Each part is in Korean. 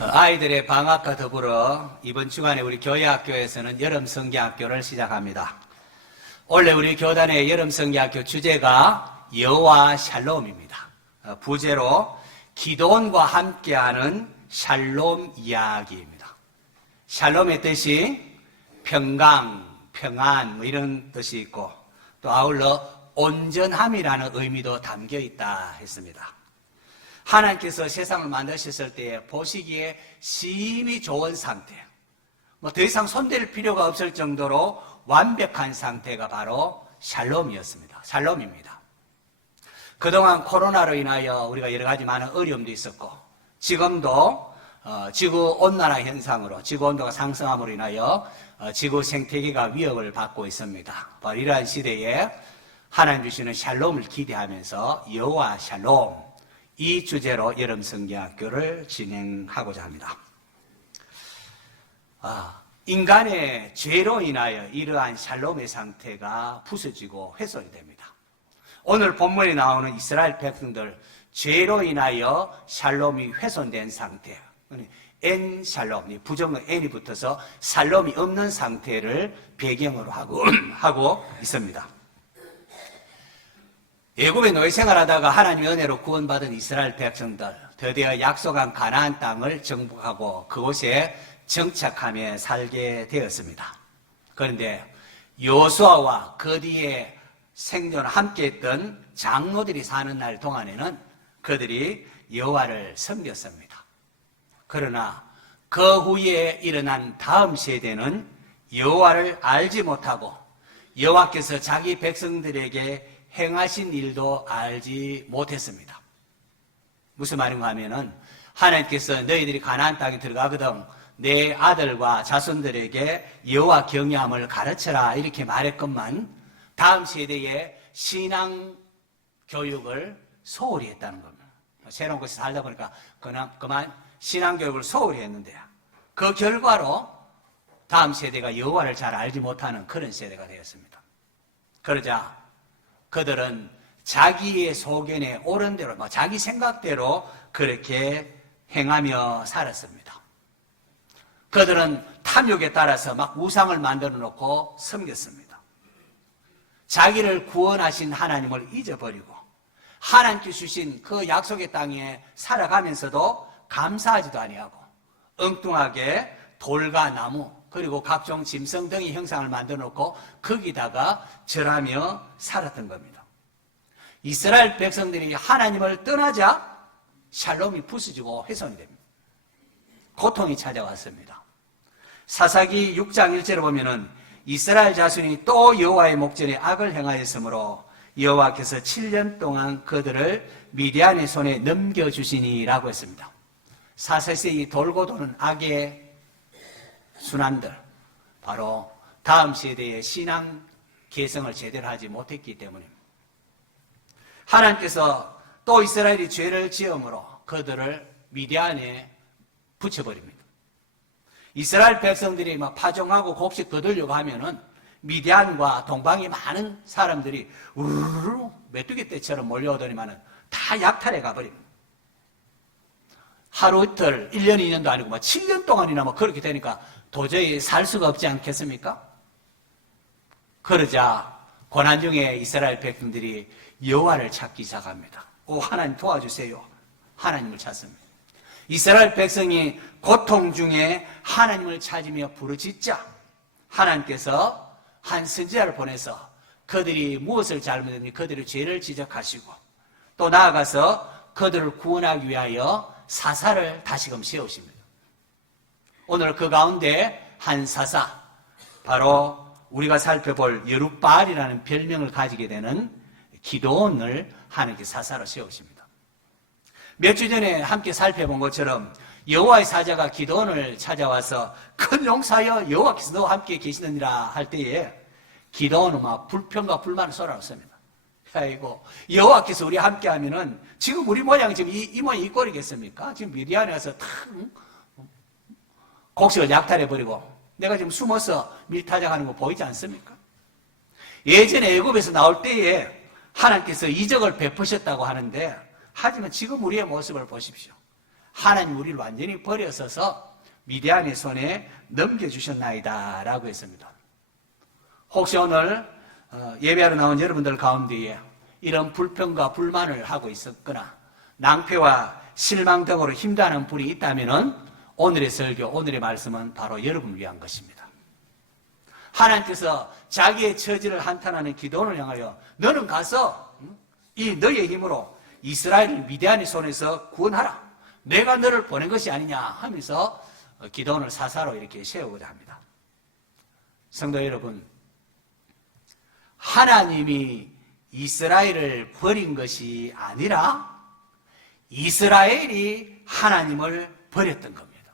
아이들의 방학과 더불어 이번 주간에 우리 교회학교에서는 여름 성경학교를 시작합니다. 원래 우리 교단의 여름 성경학교 주제가 여호와 샬롬입니다. 부제로 기도원과 함께하는 샬롬 이야기입니다. 샬롬의 뜻이 평강, 평안 이런 뜻이 있고 또 아울러 온전함이라는 의미도 담겨 있다 했습니다. 하나님께서 세상을 만드셨을 때 보시기에 심히 좋은 상태, 더 이상 손댈 필요가 없을 정도로 완벽한 상태가 바로 샬롬이었습니다. 샬롬입니다. 그동안 코로나로 인하여 우리가 여러 가지 많은 어려움도 있었고 지금도 지구온난화 현상으로 지구온도가 상승함으로 인하여 지구 생태계가 위협을 받고 있습니다. 바로 이러한 시대에 하나님 주시는 샬롬을 기대하면서 여호와 샬롬 이 주제로 여름 성경학교를 진행하고자 합니다. 인간의 죄로 인하여 이러한 샬롬의 상태가 부서지고 훼손이 됩니다. 오늘 본문에 나오는 이스라엘 백성들 죄로 인하여 샬롬이 훼손된 상태, 엔 샬롬, 부정의 N이 붙어서 샬롬이 없는 상태를 배경으로 하고 있습니다. 애굽에 노예 생활하다가 하나님의 은혜로 구원받은 이스라엘 백성들 드디어 약속한 가나안 땅을 정복하고 그곳에 정착하며 살게 되었습니다. 그런데 여호수아와 그 뒤에 생존 함께했던 장로들이 사는 날 동안에는 그들이 여호와를 섬겼습니다. 그러나 그 후에 일어난 다음 세대는 여호와를 알지 못하고 여호와께서 자기 백성들에게 행하신 일도 알지 못했습니다. 무슨 말인가 하면은 하나님께서 너희들이 가나안 땅에 들어가거든 내 아들과 자손들에게 여호와 경외함을 가르쳐라 이렇게 말했건만 다음 세대에 신앙 교육을 소홀히 했다는 겁니다. 새로운 곳에 살다 보니까 그만 신앙 교육을 소홀히 했는데 그 결과로 다음 세대가 여호와를 잘 알지 못하는 그런 세대가 되었습니다. 그러자 그들은 자기의 소견에 옳은 대로, 자기 생각대로 그렇게 행하며 살았습니다. 그들은 탐욕에 따라서 막 우상을 만들어 놓고 섬겼습니다. 자기를 구원하신 하나님을 잊어버리고 하나님께 주신 그 약속의 땅에 살아가면서도 감사하지도 아니하고 엉뚱하게 돌과 나무 그리고 각종 짐승 등의 형상을 만들어 놓고 거기다가 절하며 살았던 겁니다. 이스라엘 백성들이 하나님을 떠나자 샬롬이 부서지고 훼손이 됩니다. 고통이 찾아왔습니다. 사사기 6장 1절에 보면은 이스라엘 자손이 또 여호와의 목전에 악을 행하였으므로 여호와께서 7년 동안 그들을 미디안의 손에 넘겨주시니라고 했습니다. 사사시대 이 돌고 도는 악의 순환들, 바로 다음 세대의 신앙 개성을 제대로 하지 못했기 때문입니다. 하나님께서 또 이스라엘이 죄를 지음으로 그들을 미디안에 붙여버립니다. 이스라엘 백성들이 막 파종하고 곡식 거두려고 하면은 미디안과 동방의 많은 사람들이 우르르 메뚜기 떼처럼 몰려오더니만은 다 약탈해 가버립니다. 하루 이틀, 1년, 2년도 아니고 7년 동안이나 그렇게 되니까 도저히 살 수가 없지 않겠습니까? 그러자 고난 중에 이스라엘 백성들이 여호와를 찾기 시작합니다. 오, 하나님 도와주세요. 하나님을 찾습니다. 이스라엘 백성이 고통 중에 하나님을 찾으며 부르짖자 하나님께서 한 선지자를 보내서 그들이 무엇을 잘못했는지 그들의 죄를 지적하시고 또 나아가서 그들을 구원하기 위하여 사사를 다시금 세우십니다. 오늘 그 가운데 한 사사, 바로 우리가 살펴볼 여룻바알이라는 별명을 가지게 되는 기드온을 하나님께 사사로 세우십니다. 몇 주 전에 함께 살펴본 것처럼 여호와의 사자가 기드온을 찾아와서 큰 용사여 여호와께서 너와 함께 계시느니라 할 때에 기드온은 막 불평과 불만을 쏟아놓습니다. 아이고, 여호와께서 우리 함께 하면은 지금 우리 모양이 지금 이 모양 이 꼴이겠습니까? 지금 미디안에 와서 탁 곡식을 약탈해버리고 내가 지금 숨어서 밀타작하는 거 보이지 않습니까? 예전에 애굽에서 나올 때에 하나님께서 이적을 베푸셨다고 하는데 하지만 지금 우리의 모습을 보십시오. 하나님 우리를 완전히 버려서서 미디안의 손에 넘겨주셨나이다 라고 했습니다. 혹시 오늘 예배하러 나온 여러분들 가운데에 이런 불평과 불만을 하고 있었거나 낭패와 실망 등으로 힘들어하는 분이 있다면 오늘의 설교, 오늘의 말씀은 바로 여러분을 위한 것입니다. 하나님께서 자기의 처지를 한탄하는 기도원을 향하여 너는 가서 이 너의 힘으로 이스라엘을 미디안의 손에서 구원하라. 내가 너를 보낸 것이 아니냐 하면서 기도원을 사사로 이렇게 세우고자 합니다. 성도 여러분, 하나님이 이스라엘을 버린 것이 아니라 이스라엘이 하나님을 버렸던 겁니다.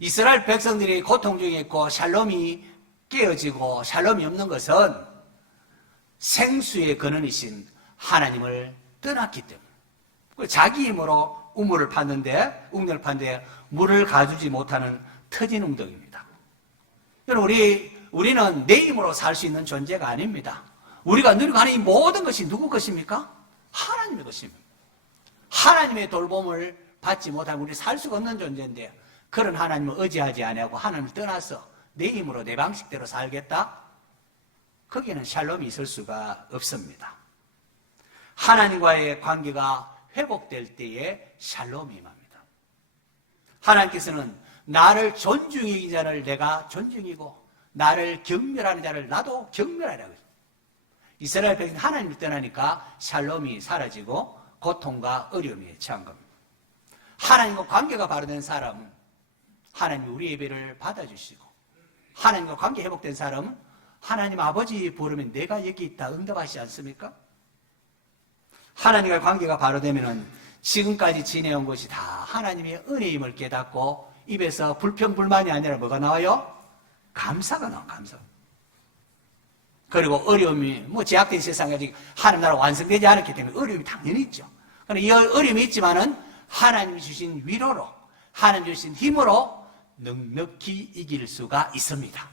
이스라엘 백성들이 고통 중에 있고 샬롬이 깨어지고 샬롬이 없는 것은 생수의 근원이신 하나님을 떠났기 때문에 자기 힘으로 우물을 팠는데 물을 가두지 못하는 터진 웅덩입니다. 여러분, 우리는 내 힘으로 살 수 있는 존재가 아닙니다. 우리가 누리고 하는 이 모든 것이 누구 것입니까? 하나님의 것입니다. 하나님의 돌봄을 받지 못하면 우리 살 수가 없는 존재인데 그런 하나님을 의지하지 아니하고 하나님을 떠나서 내 힘으로 내 방식대로 살겠다? 거기는 샬롬이 있을 수가 없습니다. 하나님과의 관계가 회복될 때에 샬롬이 임합니다. 하나님께서는 나를 존중하는 자를 내가 존중이고 나를 경멸하는 자를 나도 경멸하라고 했습니다. 이스라엘 백성이 하나님을 떠나니까 샬롬이 사라지고 고통과 어려움에 처한 겁니다. 하나님과 관계가 바로 된 사람은 하나님이 우리 예배를 받아주시고 하나님과 관계 회복된 사람은 하나님 아버지 부르면 내가 여기 있다 응답하시지 않습니까? 하나님과 관계가 바로 되면은 지금까지 지내온 것이 다 하나님의 은혜임을 깨닫고 입에서 불평불만이 아니라 뭐가 나와요? 감사가 나와요. 감사. 그리고 어려움이 제약된 세상에 아직 하나님 나라 완성되지 않았기 때문에 어려움이 당연히 있죠. 그러나 이 어려움이 있지만은 하나님이 주신 위로로 하나님 주신 힘으로 넉넉히 이길 수가 있습니다.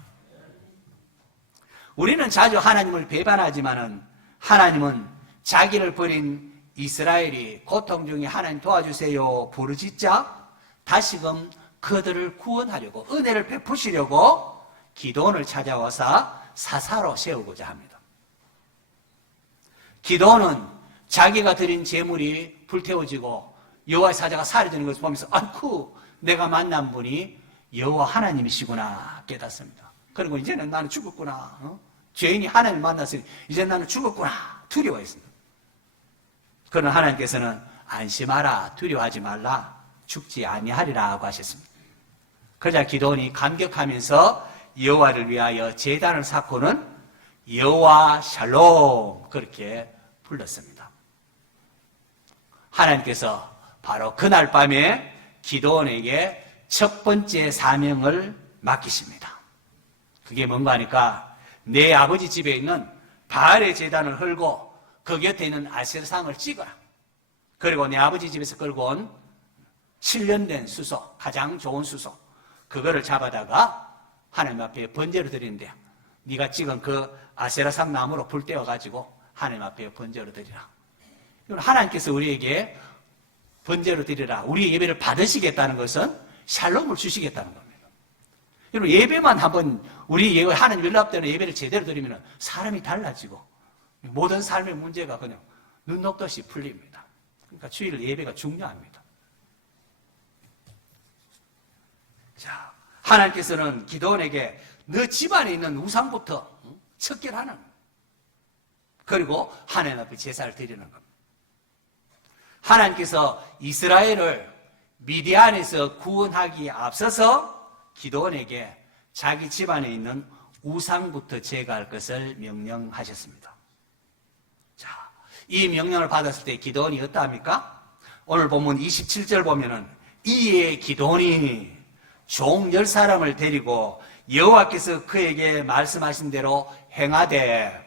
우리는 자주 하나님을 배반하지만은 하나님은 자기를 버린 이스라엘이 고통 중에 하나님 도와주세요 부르짖자 다시금 그들을 구원하려고 은혜를 베푸시려고 기도원을 찾아와서 사사로 세우고자 합니다. 기도원은 자기가 드린 재물이 불태워지고 여호와의 사자가 사라지는 것을 보면서 아이쿠 내가 만난 분이 여호와 하나님이시구나 깨닫습니다. 그리고 이제는 나는 죽었구나. 죄인이 하나님을 만났으니 이제 나는 죽었구나 두려워했습니다. 그러나 하나님께서는 안심하라 두려워하지 말라 죽지 아니하리라고 하셨습니다. 그러자 기도원이 감격하면서 여호와를 위하여 제단을 쌓고는 여호와 샬롬 그렇게 불렀습니다. 하나님께서 바로 그날 밤에 기도원에게 첫 번째 사명을 맡기십니다. 그게 뭔가 하니까 내 아버지 집에 있는 바알의 제단을 헐고 그 곁에 있는 아세라상을 찍어라. 그리고 내 아버지 집에서 끌고 온 실련된 수소, 가장 좋은 수소 그거를 잡아다가 하나님 앞에 번제로 드리는데 네가 찍은 그 아세라상 나무로 불 떼어가지고 하나님 앞에 번제로 드리라. 하나님께서 우리에게 번제로 드리라. 우리 예배를 받으시겠다는 것은 샬롬을 주시겠다는 겁니다. 여러분 예배만 한번 우리 하나님 연락되는 예배를 제대로 드리면 사람이 달라지고 모든 삶의 문제가 그냥 눈 녹듯이 풀립니다. 그러니까 주일 예배가 중요합니다. 자, 하나님께서는 기도원에게 너 집안에 있는 우상부터 척결하는 그리고 하나님 앞에 제사를 드리는 겁니다. 하나님께서 이스라엘을 미디안에서 구원하기에 앞서서 기도원에게 자기 집안에 있는 우상부터 제거할 것을 명령하셨습니다. 자, 이 명령을 받았을 때 기도원이 어떠합니까? 오늘 본문 27절 보면은 이에 기도원이 종 10사람을 데리고 여호와께서 그에게 말씀하신 대로 행하되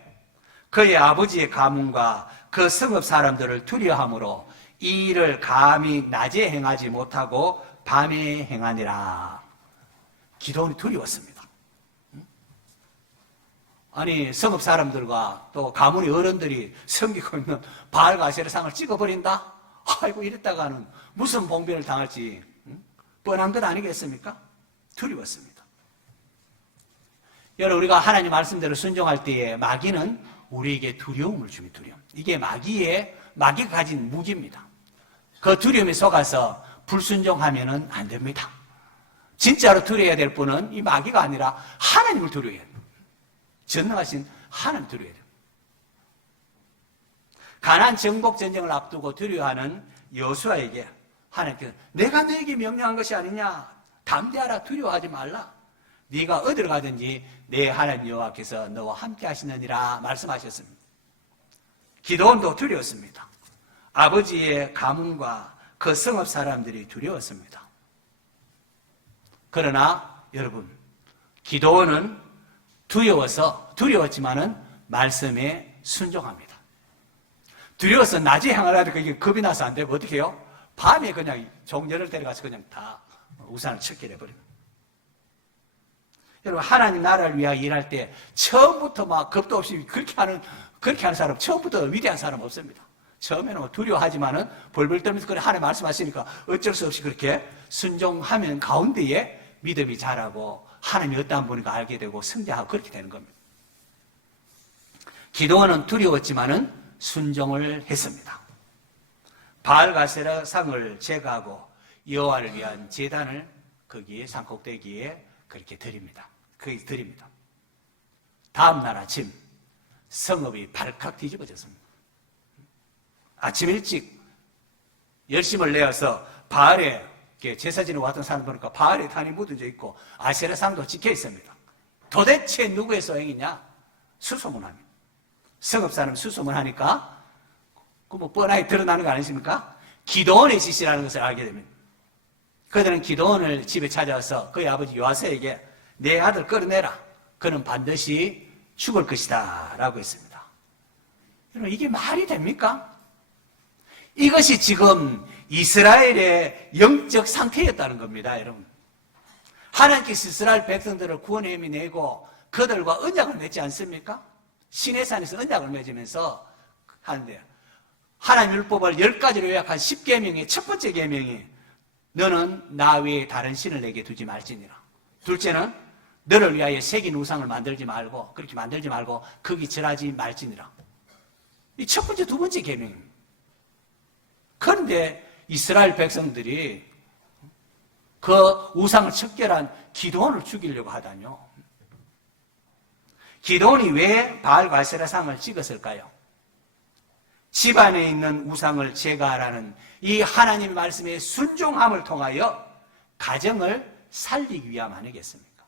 그의 아버지의 가문과 그 성읍 사람들을 두려워함으로 이 일을 감히 낮에 행하지 못하고 밤에 행하니라. 기도원이 두려웠습니다. 아니 성읍 사람들과 또 가문의 어른들이 섬기고 있는 바알과 아세라상을 찍어버린다? 아이고 이랬다가는 무슨 봉변을 당할지 뻔한 것 아니겠습니까? 두려웠습니다. 여러분, 우리가 하나님 말씀대로 순종할 때에 마귀는 우리에게 두려움을 줍니다. 두려움. 이게 마귀가 가진 무기입니다. 그 두려움에 속아서 불순종하면은 안 됩니다. 진짜로 두려워야 될 분은 이 마귀가 아니라 하나님을 두려워해야 돼요. 전능하신 하나님 두려워해야 돼요. 가나안 정복 전쟁을 앞두고 두려워하는 여호수아에게 하나님께서 내가 너에게 명령한 것이 아니냐, 담대하라, 두려워하지 말라, 네가 어디로 가든지 내 하나님 여호와께서 너와 함께 하시느니라 말씀하셨습니다. 기도원도 두려웠습니다. 아버지의 가문과 그 성읍 사람들이 두려웠습니다. 그러나 여러분, 기도원은 두려웠지만은 말씀에 순종합니다. 두려워서 낮에 향하라도 그게 겁이 나서 안 되고 어떻게 해요? 밤에 그냥 종려를 데려가서 그냥 다 우산을 척결해 버립니다. 여러분, 하나님 나라를 위하여 일할 때 처음부터 막 겁도 없이 그렇게 하는 사람, 처음부터 위대한 사람 없습니다. 처음에는 두려워하지만은 벌벌 떨면서 그래 하나님 말씀하시니까 어쩔 수 없이 그렇게 순종하면 가운데에 믿음이 자라고 하나님이 어떠한 분인가 알게 되고 승자하고 그렇게 되는 겁니다. 기도원은 두려웠지만은 순종을 했습니다. 바알가세라 상을 제거하고 여호와를 위한 제단을 거기에 산꼭대기에 그렇게 드립니다. 거기 드립니다. 다음 날 아침 성읍이 발칵 뒤집어졌습니다. 아침 일찍 열심을 내어서 바알에 제사 지내고 왔던 사람 보니까 바알에 탄이 묻어져 있고 아세라 상도 찍혀 있습니다. 도대체 누구의 소행이냐? 수소문합니다. 성읍 사람 수소문하니까 그 뭐 뻔하게 드러나는 거 아니십니까? 기도원의 짓이라는 것을 알게 됩니다. 그들은 기도원을 집에 찾아와서 그의 아버지 요아스에게 내 아들 끌어내라. 그는 반드시 죽을 것이다 라고 했습니다. 여러분, 이게 말이 됩니까? 이것이 지금 이스라엘의 영적 상태였다는 겁니다. 여러분, 하나님께서 이스라엘 백성들을 구원의 힘이 내고 그들과 언약을 맺지 않습니까? 시내산에서 언약을 맺으면서 하는데, 하나님 율법을 10가지로 요약한 10계명의 첫 번째 계명이 너는 나 외에 다른 신을 내게 두지 말지니라. 둘째는 너를 위하여 새긴 우상을 만들지 말고, 그렇게 만들지 말고 거기 절하지 말지니라. 이 첫 번째, 두 번째 계명입니다. 그런데 이스라엘 백성들이 그 우상을 척결한 기도원을 죽이려고 하다뇨. 기도원이 왜 바알과세라 상을 찍었을까요? 집안에 있는 우상을 제거하라는 이 하나님의 말씀에 순종함을 통하여 가정을 살리기 위함 아니겠습니까?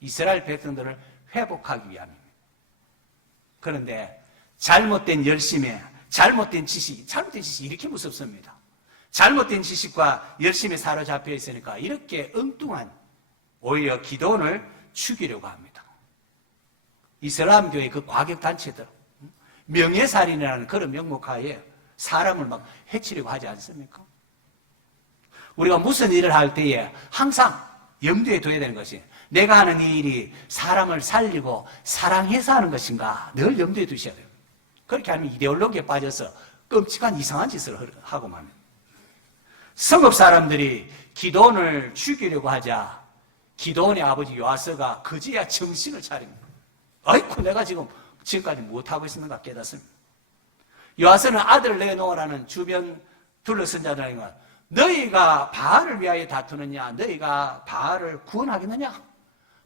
이스라엘 백성들을 회복하기 위함입니다. 그런데 잘못된 열심에 잘못된 지식이 이렇게 무섭습니다. 잘못된 지식과 열심에 사로잡혀 있으니까 이렇게 엉뚱한 오히려 기도원을 죽이려고 합니다. 이슬람교의 그 과격단체들, 명예살인이라는 그런 명목하에 사람을 막 해치려고 하지 않습니까? 우리가 무슨 일을 할 때에 항상 염두에 둬야 되는 것이 내가 하는 이 일이 사람을 살리고 사랑해서 하는 것인가 늘 염두에 두셔야 돼요. 그렇게 하면 이데올로기에 빠져서 끔찍한 이상한 짓을 하고 맙니다. 성읍 사람들이 기도원을 죽이려고 하자 기도원의 아버지 요아스가 그제야 정신을 차립니다. 아이고 내가 지금까지 못하고 있었는가 깨닫습니다. 요아스는 아들을 내놓으라는 주변 둘러선 자들에게 너희가 바알을 위하여 다투느냐, 너희가 바알을 구원하겠느냐,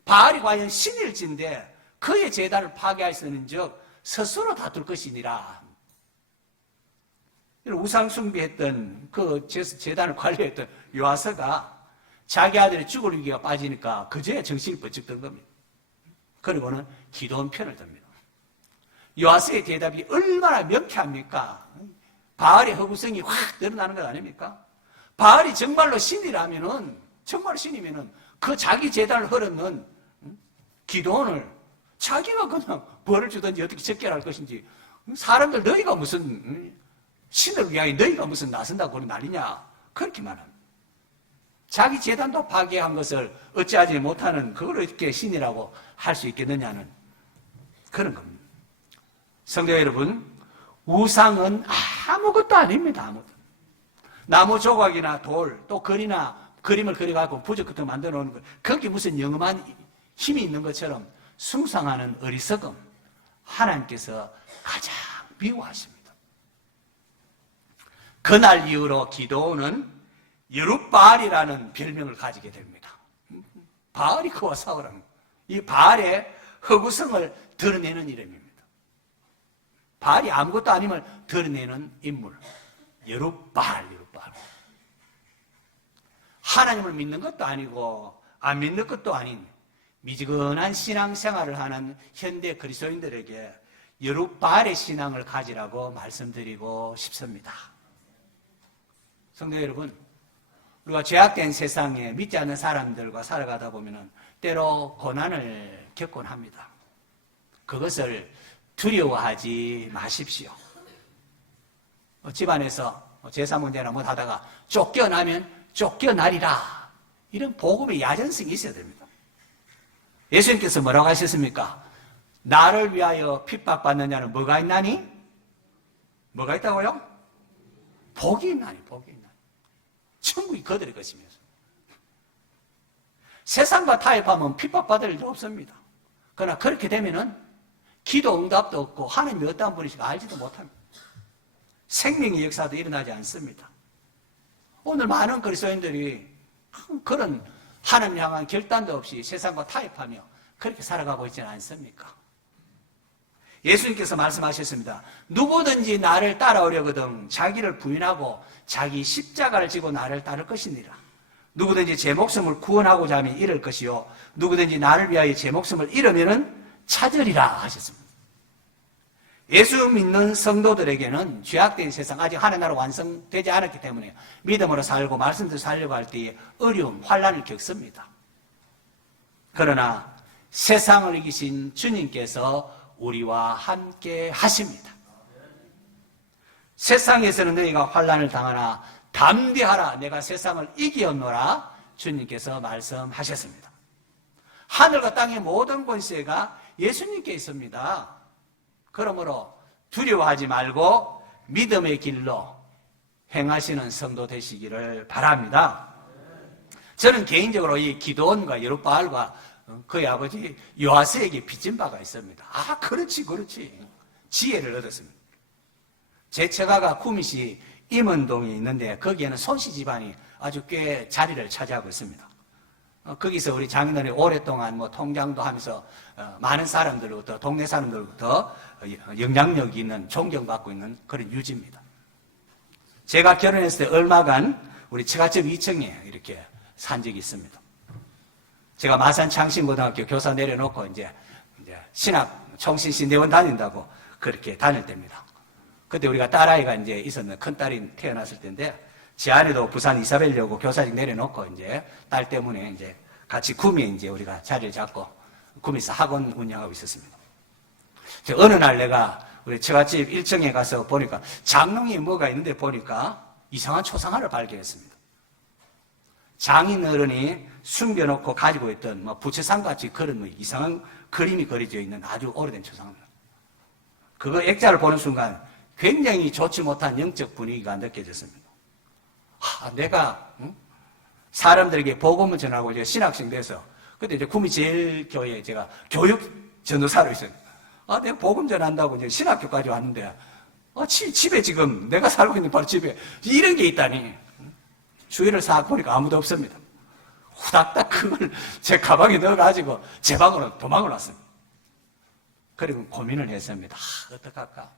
바알이 과연 신일진데 그의 제단을 파괴할 수 있는 즉 스스로 다툴 것이니라. 우상 숭배했던 그 제단을 관리했던 요아스가 자기 아들이 죽을 위기가 빠지니까 그제야 정신이 번쩍 든 겁니다. 그리고는 기도원 편을 듭니다. 요아스의 대답이 얼마나 명쾌합니까? 바알의 허구성이 확 드러나는 것 아닙니까? 바알이 정말로 신이라면은, 정말 신이면은 그 자기 제단을 헐었는 기도원을 자기가 그냥 벌을 주든지 어떻게 적결할 것인지, 사람들 너희가 무슨 신을 위하여 너희가 무슨 나선다고 그런 난리냐, 그렇게 말합니다. 자기 제단도 파괴한 것을 어찌하지 못하는 그걸 어떻게 신이라고 할 수 있겠느냐는 그런 겁니다. 성도 여러분, 우상은 아무것도 아닙니다. 아무것도. 나무 조각이나 돌, 또 글이나 그림을 그려가지고 부적 같은 거 만들어 놓는 거, 거기 무슨 영험한 힘이 있는 것처럼 숭상하는 어리석음, 하나님께서 가장 미워하십니다. 그날 이후로 기드온은 여룻바알이라는 별명을 가지게 됩니다. 바알이 그와 싸우라는 거예요. 이 바알의 허구성을 드러내는 이름입니다. 바알이 아무것도 아님을 드러내는 인물. 여룻바알. 하나님을 믿는 것도 아니고 안 믿는 것도 아닌 미지근한 신앙생활을 하는 현대 그리스도인들에게 여룻바알의 신앙을 가지라고 말씀드리고 싶습니다. 성도 여러분, 우리가 죄악된 세상에 믿지 않는 사람들과 살아가다 보면 때로 고난을 겪곤 합니다. 그것을 두려워하지 마십시오. 집안에서 제사 문제나 뭐 하다가 쫓겨나면 쫓겨나리라. 이런 복음의 야전성이 있어야 됩니다. 예수님께서 뭐라고 하셨습니까? 나를 위하여 핍박받는 자는 뭐가 있나니? 뭐가 있다고요? 복이 있나니, 복이 있나니. 천국이 그들의 것이면서. 세상과 타협하면 핍박받을 일도 없습니다. 그러나 그렇게 되면은 기도 응답도 없고 하나님이 어떠한 분이신가 알지도 못합니다. 생명의 역사도 일어나지 않습니다. 오늘 많은 그리스도인들이 그런 하나님 향한 결단도 없이 세상과 타협하며 그렇게 살아가고 있지는 않습니까? 예수님께서 말씀하셨습니다. 누구든지 나를 따라오려거든 자기를 부인하고 자기 십자가를 지고 나를 따를 것이니라. 누구든지 제 목숨을 구원하고자 하면 잃을 것이요 누구든지 나를 위하여 제 목숨을 잃으면 찾으리라 하셨습니다. 예수 믿는 성도들에게는 죄악된 세상, 아직 하나님 나라 완성되지 않았기 때문에 믿음으로 살고 말씀대로 살려고 할 때에 어려움, 환난을 겪습니다. 그러나 세상을 이기신 주님께서 우리와 함께 하십니다. 세상에서는 너희가 환난을 당하나 담대하라, 내가 세상을 이기었노라 주님께서 말씀하셨습니다. 하늘과 땅의 모든 권세가 예수님께 있습니다. 그러므로 두려워하지 말고 믿음의 길로 행하시는 성도 되시기를 바랍니다. 저는 개인적으로 이 기드온과 여룻바알과 그의 아버지 요아스에게 빚진 바가 있습니다. 아, 그렇지. 지혜를 얻었습니다. 제 처가가 구미시 임원동에 있는데 거기에는 손씨 집안이 아주 꽤 자리를 차지하고 있습니다. 거기서 우리 장인어른이 오랫동안 통장도 하면서 많은 사람들로부터, 동네 사람들로부터 영향력이 있는, 존경받고 있는 그런 유지입니다. 제가 결혼했을 때 얼마간 우리 처갓집 2층에 이렇게 산 적이 있습니다. 제가 마산 창신고등학교 교사 내려놓고 이제 신학 총신신대원 다닌다고 그렇게 다닐 때입니다. 그때 우리가 딸아이가 이제 있었는 큰딸이 태어났을 때인데 제 아내도 부산 이사벨려고 교사직 내려놓고 이제 딸 때문에 이제 같이 구미에 이제 우리가 자리를 잡고 구미에서 학원 운영하고 있었습니다. 어느 날 내가 우리 처갓집 1층에 가서 보니까 장롱이 뭐가 있는데 보니까 이상한 초상화를 발견했습니다. 장인 어른이 숨겨놓고 가지고 있던 부채상같이 그런 이상한 그림이 그려져 있는 아주 오래된 초상화입니다. 그거 액자를 보는 순간 굉장히 좋지 못한 영적 분위기가 느껴졌습니다. 내가 사람들에게 복음을 전하고 이제 신학생 돼서 그때 이제 구미 제일교회에 제가 교육 전도사로 있어요. 내가 복음 전한다고 이제 신학교까지 왔는데 집에 지금 내가 살고 있는 바로 집에 이런 게 있다니. 주위를 싹 보니까 아무도 없습니다. 후닥닥 그걸 제 가방에 넣어가지고 제 방으로 도망을 왔습니다. 그리고 고민을 했습니다. 어떡할까?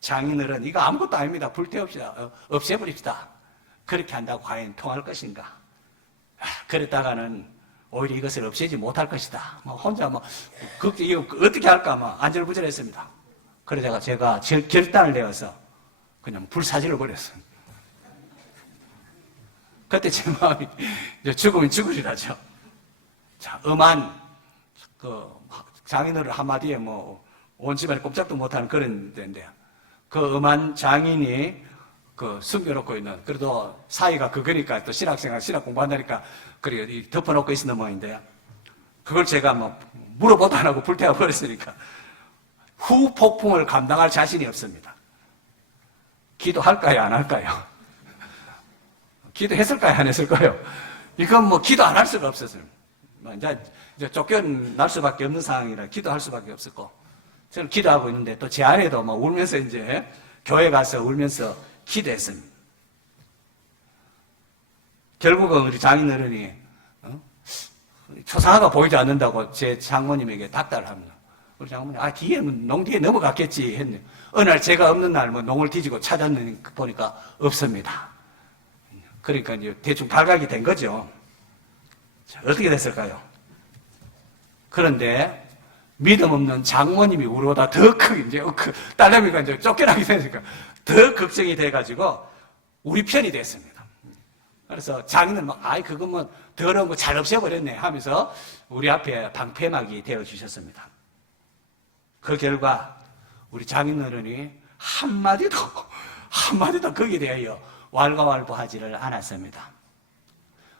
장인어른 이거 아무것도 아닙니다. 불태웁시다. 없애버립시다. 그렇게 한다고 과연 통할 것인가? 그랬다가는 오히려 이것을 없애지 못할 것이다. 혼자 이거 어떻게 할까? 안절부절했습니다. 그러다가 제가 결단을 내어서 그냥 불사질러 버렸어요. 그때 제 마음이 죽으면 죽으리라죠. 자, 엄한 장인어른 한마디에 온 집안에 꼼짝도 못하는 그런 데인데 그 엄한 장인이 숨겨놓고 있는, 그래도 사이가 그거니까 또 신학생활, 신학 공부한다니까, 그리고 덮어놓고 있는 모양인데, 그걸 제가 물어보도 안 하고 불태워버렸으니까, 후폭풍을 감당할 자신이 없습니다. 기도할까요, 안 할까요? 기도했을까요? 안 했을까요? 이건 뭐 기도 안 할 수가 없었어요. 이제 쫓겨날 수밖에 없는 상황이라 기도할 수밖에 없었고, 저는 기도하고 있는데 또 제 아내도 막 울면서 이제 교회 가서 울면서 기도했습니다. 결국은 우리 장인어른이 초상화가 보이지 않는다고 제 장모님에게 닥달을 합니다. 우리 장모님, 뒤에 농 뒤에 넘어갔겠지 했네. 어느 날 제가 없는 날 뭐 농을 뒤지고 찾았는데 보니까 없습니다. 그러니까 이제 대충 발각이 된 거죠. 자, 어떻게 됐을까요? 그런데 믿음 없는 장모님이 우로다 더 크게 이제 딸내미가 이제 쫓겨나게 되니까 더 걱정이 돼가지고 우리 편이 됐습니다. 그래서 장인은 막, 그거 뭐 더러운 거 잘 없애버렸네 하면서 우리 앞에 방패막이 되어주셨습니다. 그 결과 우리 장인어른이 한마디도 거기에 대하여 왈가왈부하지를 않았습니다.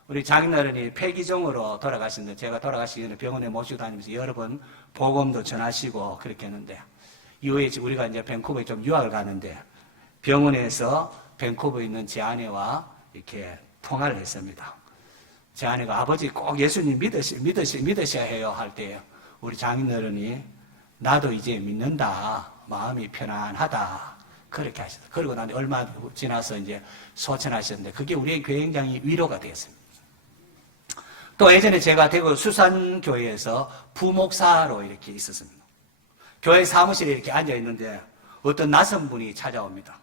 우리 장인어른이 폐기종으로 돌아가시는데 제가 돌아가시기 전에 병원에 모시고 다니면서 여러 번 복음도 전하시고 그렇게 했는데, 이후에 우리가 이제 밴쿠버에 좀 유학을 가는데 병원에서 밴쿠버에 있는 제 아내와 이렇게 통화를 했습니다. 제 아내가 아버지 꼭 예수님 믿으셔야 해요 할 때 우리 장인어른이 나도 이제 믿는다, 마음이 편안하다, 그렇게 하셨어요. 그리고 난 얼마 지나서 이제 소천하셨는데 그게 우리의 굉장히 위로가 되었습니다. 또 예전에 제가 대구 수산교회에서 부목사로 이렇게 있었습니다. 교회 사무실에 이렇게 앉아 있는데 어떤 낯선 분이 찾아옵니다.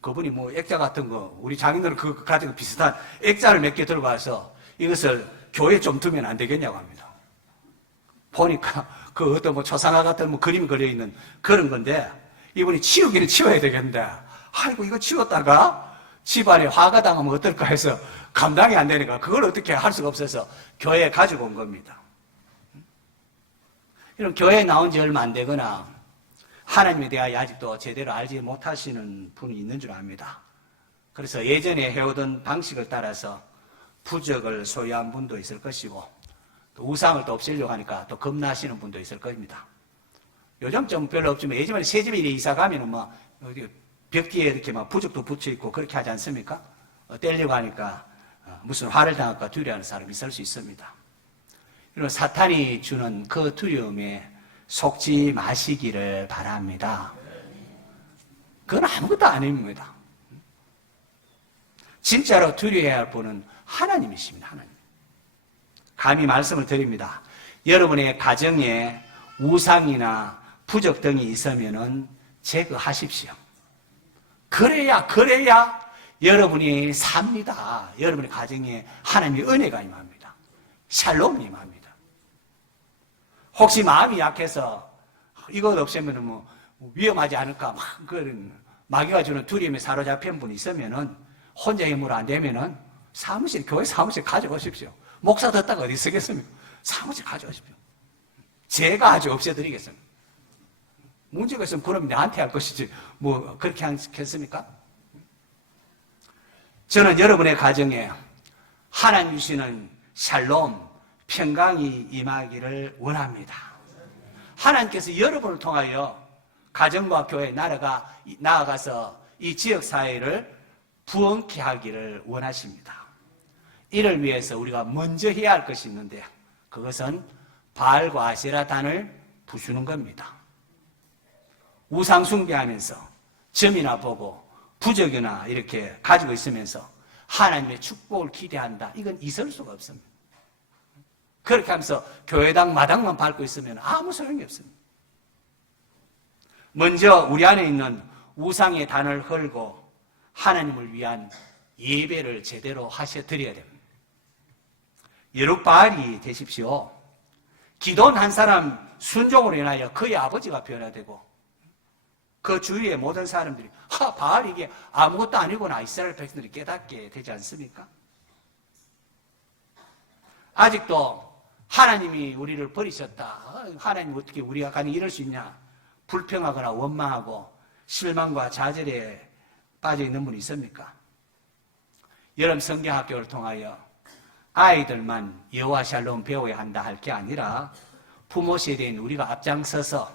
그분이 뭐 액자 같은 거, 우리 장인들은 그거 가지고 비슷한 액자를 몇 개 들고 와서 이것을 교회에 좀 두면 안 되겠냐고 합니다. 보니까 그 어떤 뭐 초상화 같은 뭐 그림이 걸려있는 그런 건데, 이분이 치우기는 치워야 되겠는데, 아이고, 이거 치웠다가 집안에 화가 당하면 어떨까 해서 감당이 안 되니까 그걸 어떻게 할 수가 없어서 교회에 가지고 온 겁니다. 이런 교회에 나온 지 얼마 안 되거나 하나님에 대하여 아직도 제대로 알지 못하시는 분이 있는 줄 압니다. 그래서 예전에 해오던 방식을 따라서 부적을 소유한 분도 있을 것이고, 또 우상을 또 없애려고 하니까 또 겁나시는 분도 있을 겁니다. 요즘 좀 별로 없지만 예전에 새 집에 이사 가면은 뭐 벽 뒤에 이렇게 막 부적도 붙여 있고 그렇게 하지 않습니까? 떼려고 하니까 무슨 화를 당할까 두려워하는 사람이 있을 수 있습니다. 이런 사탄이 주는 그 두려움에 속지 마시기를 바랍니다. 그건 아무것도 아닙니다. 진짜로 두려워해야 할 분은 하나님이십니다. 하나님. 감히 말씀을 드립니다. 여러분의 가정에 우상이나 부적 등이 있으면은 제거하십시오. 그래야 여러분이 삽니다. 여러분의 가정에 하나님의 은혜가 임합니다. 샬롬이 임합니다. 혹시 마음이 약해서 이것 없애면 뭐 위험하지 않을까 막 그런 마귀가 주는 두려움에 사로잡힌 분이 있으면은 혼자 힘으로 안 되면은 교회 사무실 가져오십시오. 목사 듣다가 어디 쓰겠습니까? 사무실 가져오십시오. 제가 아주 없애드리겠습니다. 문제가 있으면 그럼 나한테 할 것이지 뭐 그렇게 하겠습니까? 저는 여러분의 가정에 하나님 주시는 샬롬, 평강이 임하기를 원합니다. 하나님께서 여러분을 통하여 가정과 교회 나아가서 이 지역사회를 부흥케 하기를 원하십니다. 이를 위해서 우리가 먼저 해야 할 것이 있는데, 그것은 바알과 아세라단을 부수는 겁니다. 우상 숭배하면서 점이나 보고 부적이나 이렇게 가지고 있으면서 하나님의 축복을 기대한다, 이건 있을 수가 없습니다. 그렇게 하면서 교회당 마당만 밟고 있으면 아무 소용이 없습니다. 먼저 우리 안에 있는 우상의 단을 헐고 하나님을 위한 예배를 제대로 드려야 됩니다. 여룻바알이 되십시오. 기도원 한 사람 순종으로 인하여 그의 아버지가 변화되고 그 주위의 모든 사람들이 바알 이게 아무것도 아니구나, 이스라엘 백성들이 깨닫게 되지 않습니까? 아직도 하나님이 우리를 버리셨다, 하나님 어떻게 우리가 가능히 이럴 수 있냐, 불평하거나 원망하고 실망과 좌절에 빠져 있는 분이 있습니까? 여름 성경학교를 통하여 아이들만 여호와 샬롬 배워야 한다 할 게 아니라 부모 세대인 우리가 앞장서서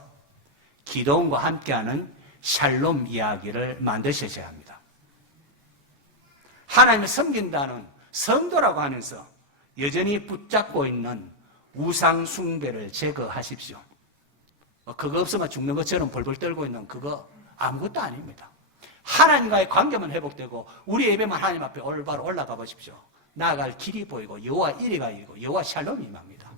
기도원과 함께하는 샬롬 이야기를 만드셔야 합니다. 하나님을 섬긴다는 성도라고 하면서 여전히 붙잡고 있는 우상 숭배를 제거하십시오. 그거 없으면 죽는 것처럼 벌벌 떨고 있는 그거 아무것도 아닙니다. 하나님과의 관계만 회복되고 우리 예배만 하나님 앞에 올바로 올라가 보십시오. 나아갈 길이 보이고 여호와 이리가 이고 여호와 샬롬이 임합니다.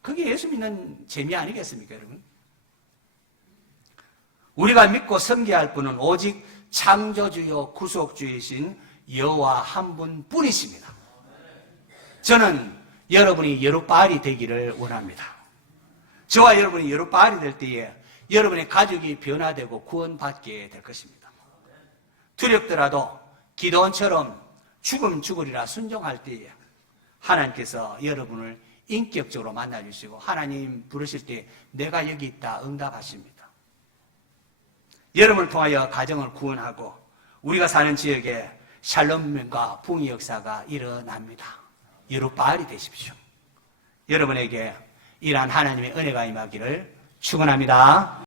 그게 예수 믿는 재미 아니겠습니까, 여러분? 우리가 믿고 섬겨야 할 분은 오직 창조주요 구속주이신 여호와 한 분뿐이십니다. 저는 여러분이 여룻바알이 되기를 원합니다. 저와 여러분이 여룻바알이 될 때에 여러분의 가족이 변화되고 구원받게 될 것입니다. 두렵더라도 기도원처럼 죽으리라 순종할 때에 하나님께서 여러분을 인격적으로 만나주시고 하나님 부르실 때 내가 여기 있다 응답하십니다. 여러분을 통하여 가정을 구원하고 우리가 사는 지역에 샬롬과 붕의 역사가 일어납니다. 여룻바알이 되십시오. 여러분에게 이러한 하나님의 은혜가 임하기를 축원합니다.